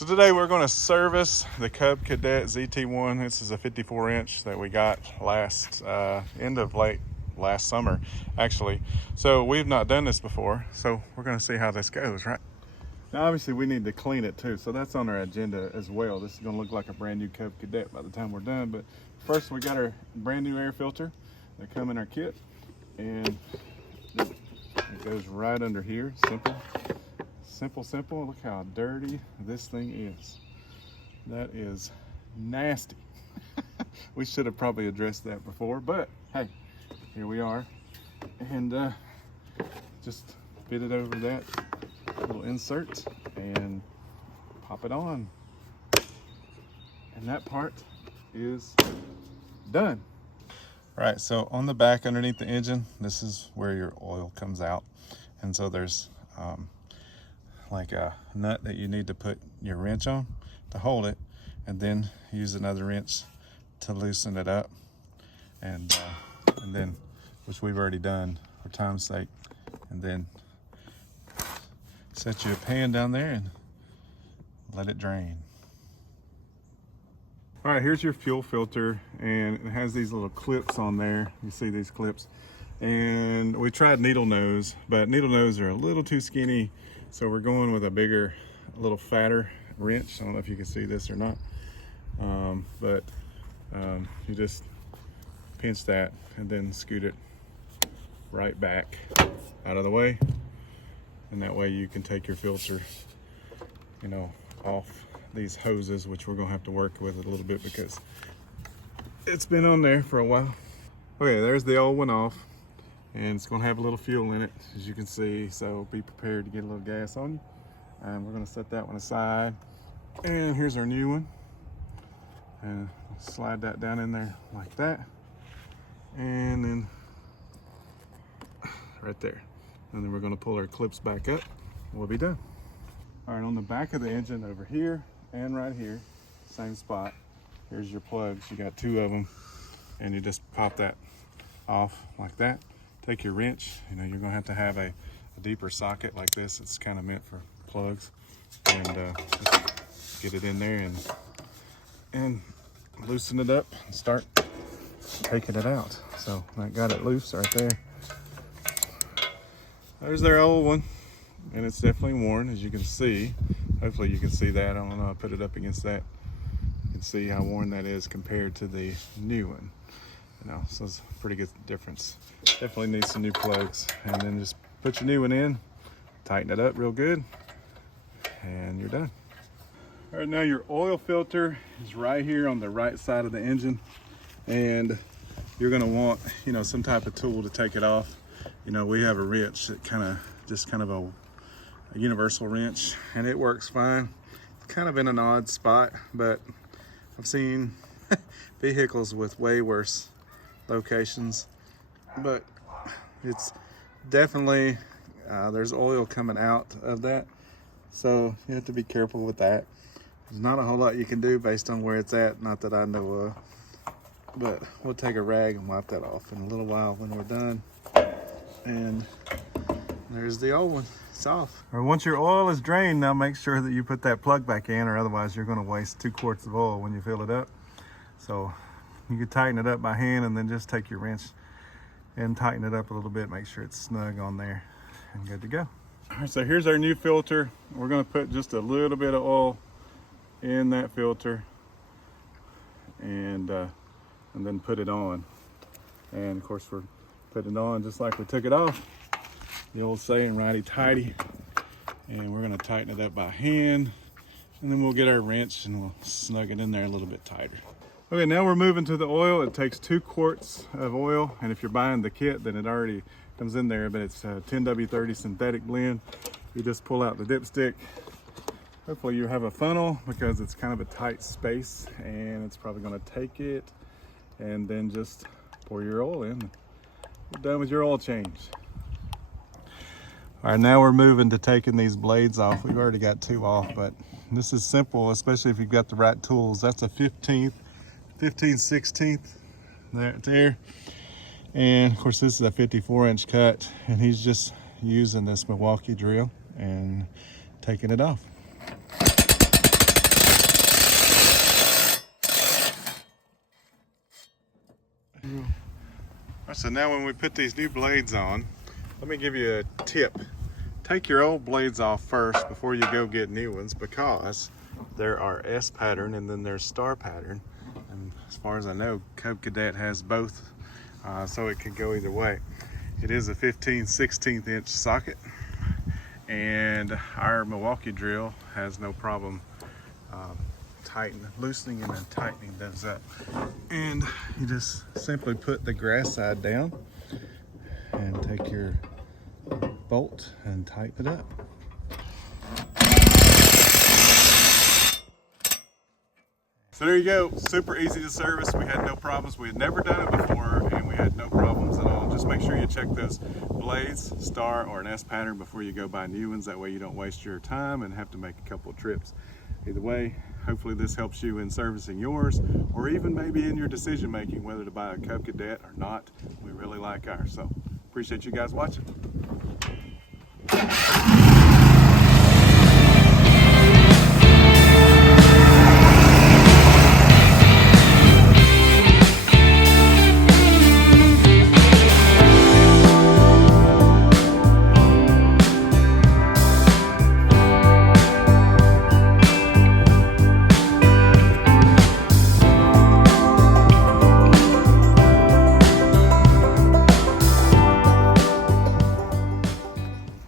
So today we're going to service the Cub Cadet ZT1. This is a 54-inch that we got end of last summer, actually. So we've not done this before, so we're going to see how this goes, right? Now, obviously, we need to clean it too, so that's on our agenda as well. This is going to look like a brand new Cub Cadet by the time we're done. But first, we got our brand new air filter that come in our kit, and it goes right under here. Simple. Look how dirty this thing is. That is nasty. We should have probably addressed that before, but hey, here we are. And just fit it over that little insert and pop it on. And that part is done. All right, so on the back underneath the engine, this is where your oil comes out. And so there's like a nut that you need to put your wrench on to hold it, and then use another wrench to loosen it up, and then, which we've already done for time's sake, and then set you a pan down there and let it drain. All right, here's your fuel filter, and it has these little clips on there. You see these clips, and we tried needle nose, but needle nose are a little too skinny. So we're going with a little fatter wrench. I don't know if you can see this or not, but you just pinch that and then scoot it right back out of the way. And that way you can take your filter, off these hoses, which we're gonna have to work with it a little bit because it's been on there for a while. Okay, there's the old one off. And it's going to have a little fuel in it, as you can see, so be prepared to get a little gas on you. And we're going to set that one aside. And here's our new one. And slide that down in there like that. And then right there. And then we're going to pull our clips back up. We'll be done. All right, on the back of the engine over here and right here, same spot. Here's your plugs. You got two of them. And you just pop that off like that. Take your wrench, you're gonna have a deeper socket like this. It's kind of meant for plugs, and just get it in there and loosen it up and start taking it out. So I got it loose right there. There's their old one, and it's definitely worn, as you can see. Hopefully you can see that. I don't know, I put it up against that. You can see how worn that is compared to the new one. So it's a pretty good difference. Definitely needs some new plugs. And then just put your new one in, tighten it up real good, and you're done. All right, now your oil filter is right here on the right side of the engine. And you're gonna want, some type of tool to take it off. We have a wrench that kind of a universal wrench, and it works fine. Kind of in an odd spot, but I've seen vehicles with way worse locations, but it's definitely there's oil coming out of that, so you have to be careful with that. There's not a whole lot you can do based on where it's at, not that I know of, but we'll take a rag and wipe that off in a little while when we're done. And there's the old one. It's off. All right, once your oil is drained, now make sure that you put that plug back in, or otherwise you're going to waste 2 quarts of oil when you fill it up. So you can tighten it up by hand, and then just take your wrench and tighten it up a little bit. Make sure it's snug on there and good to go. All right, so here's our new filter. We're going to put just a little bit of oil in that filter and then put it on. And of course we're putting it on just like we took it off. The old saying, righty tighty. And we're going to tighten it up by hand, and then we'll get our wrench and we'll snug it in there a little bit tighter. Okay, now we're moving to the oil. It takes 2 quarts of oil, and if you're buying the kit, then it already comes in there, but it's a 10W30 synthetic blend. You just pull out the dipstick. Hopefully you have a funnel, because it's kind of a tight space, and it's probably gonna take it, and then just pour your oil in. You're done with your oil change. All right, now we're moving to taking these blades off. We've already got 2 off, but this is simple, especially if you've got the right tools. That's a 15/16 there. And of course this is a 54-inch cut, and he's just using this Milwaukee drill and taking it off. So now when we put these new blades on, let me give you a tip. Take your old blades off first before you go get new ones, because there are S pattern and then there's star pattern. And as far as I know, Cub Cadet has both, so it can go either way. It is a 15/16 inch socket, and our Milwaukee drill has no problem loosening and then tightening those up. And you just simply put the grass side down and take your bolt and tighten it up. So there you go, super easy to service. We had no problems. We had never done it before, and we had no problems at all. Just make sure you check those blades, star or an S pattern, before you go buy new ones. That way you don't waste your time and have to make a couple of trips. Either way, hopefully this helps you in servicing yours, or even maybe in your decision making whether to buy a Cub Cadet or not. We really like ours. So appreciate you guys watching.